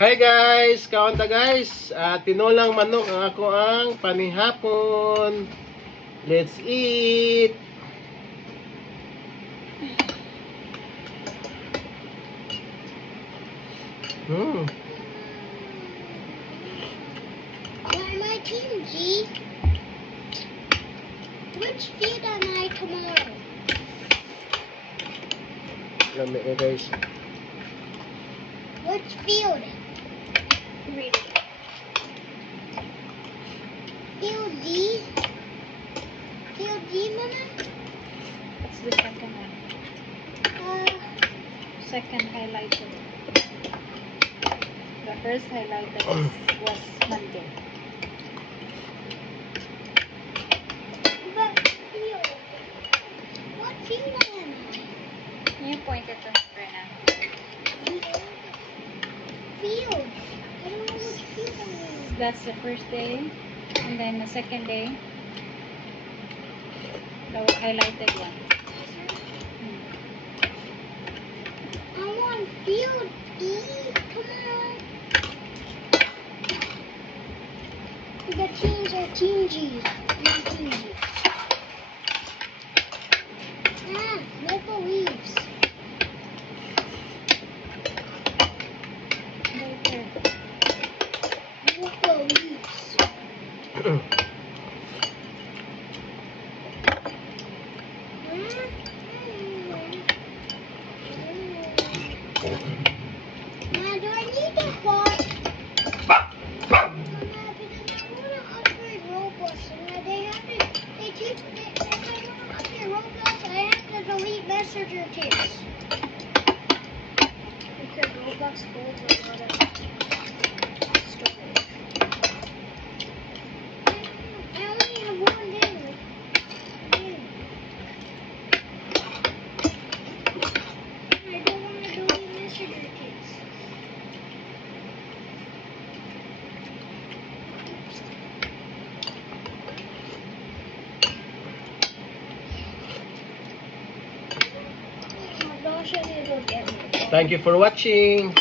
Hi guys! Kaunta guys! Tinolang manok ang ako ang panihapon. Let's eat! Why my team, G? Which field am I tomorrow? Lami ko guys. Which field? Read it. Field D? Field D, Mama? That's the second one. Second highlighted. The first highlighted was Monday. But field. What field am You pointed to Brenna. I? Field. I don't know which field I'm in. That's the first day. And then the second day, the highlighted one. I want field E. Come on. The teams are Team G. Not Team G. Maple Leaves. Right there. Maple Leaves. Do I need to bought? Because I want to upgrade Roblox, and they have to. If I want to upgrade Roblox, I have to delete messenger tips. Because Roblox holds a lot of storage. I only have one day. I don't want to delete messenger tips. Oh my gosh, I need to go get my phone. Thank you for watching!